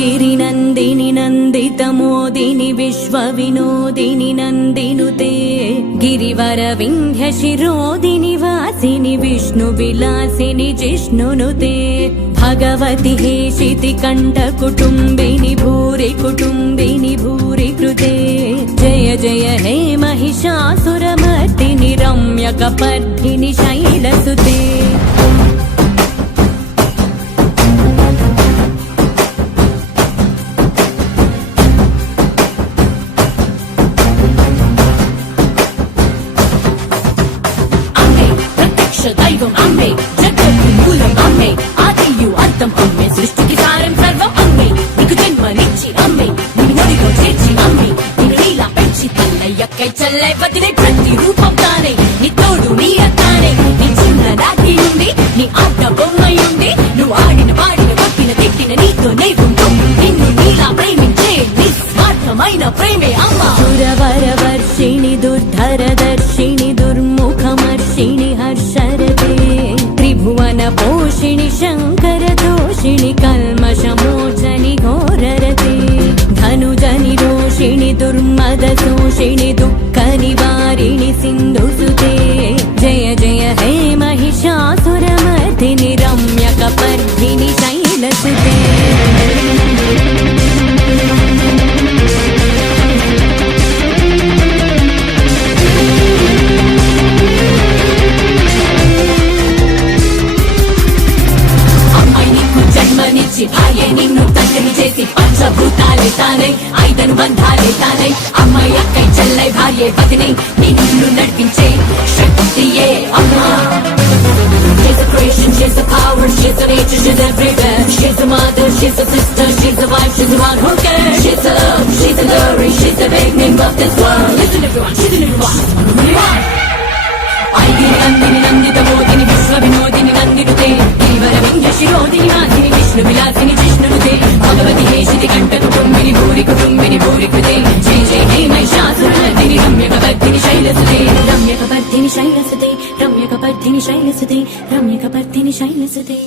गिरिनन्दिनि नन्दितमोदिनि विश्वविनोदिनि नन्दिनुते गिरिवरविन्ध्यशिरोदिनि वासिनि विष्णुविलासिनि जिष्णुनुते भगवति हेशिति कण्ठकुटुम्बिनि भूरि कुटुम्बिनि भूरि कृते जय जय हे महिषासुरमर्दिनि रम्यकपर्दिनि शैलसुते दैवम् अम्मे जगति मूलम् अम्मे आदियु अंतम् अम्मे सृष्टिकी सारं सर्वम् अम्मे नीकु जन्मनिच्చి अम्मे నిన్ను నడిలో చేర్చి అమ్మే నిన్ను నీలా పెంచి తల్లయ్యక్కై చెల్లై వదిలే ప్రతి రూపం తానే నీ తోడు నీ అత్తానే నీ చిన్ననాటి నుండి నీ ఆట బొమ్మయుండి నువ్వు ఆడిన పాడిన కొట్టిన తిట్టిన నీతోనే ఉంటూ నిన్ను నీలా ప్రేమించే నిస్వార్థమైన ప్రేమే అమ్మ సురవరవర్షిణి దుర్ధరదర్శిణి దుర్ముఖమర్షిణి హర్షరతే त्रिभुवन पोषिणि शंकर दोषिणि कल्मषमोचनि घोररते धनुजनि रोषिणि दुर्मद शोषिणि दुःख निवारिणि सिन्धुसुते जय जय हे महिषासुरमर्दिनि रम्यकपर्दिनि शैलसुते భార్య నిన్ను తండ్రిని చేసి పంచభూతాలే తానై ఐదను బంధాలే తానై అమ్మాయి అక్కై చెల్లై భార్య పతిని నిన్ను నడిపించే శక్తియే అమ్మా. She's a creation, she's a power, she's a nature, she's everywhere. She's a mother, she's a sister, she's a wife, she's the one who cares. She's a love, she's a glory, she's the beginning of this world. Listen everyone, she's the number one. ఐగిరి Nandini Nanditha మోదిని విశ్వ వినోదిని నందినుతే గిరివరవింధ్య శిరోదిని వాసిని విష్ణు విలాసిని జిష్ణునుతే భగవతి హేషితి కంఠ కుటుంబిని భూరి కుటుంబిని భూరి కృతే జయ జయ హే మహిషాసురమర్దిని రమ్యకపర్దిని శైలసుతే రమ్యకపర్దిని శైలసుతే రమ్యకపర్దిని శైలసుతే రమ్యకపర్దిని శైలసుతే